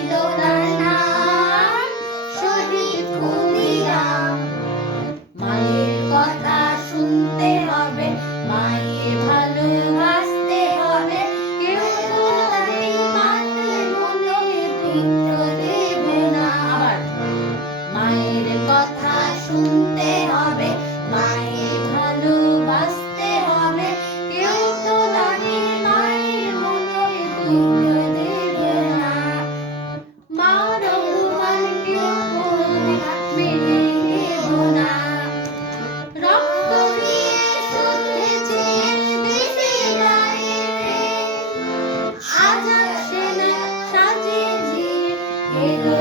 ছিল তার নাম শহীদ ক্ষুদিরাম মায়ের কথা শুনতে হবে মায়ের ভালোবাসতে হবে। কেউ তাকে মায়ের মনে বিঘ্ন দেবে না। আবার মায়ের কথা শুনতে Hello.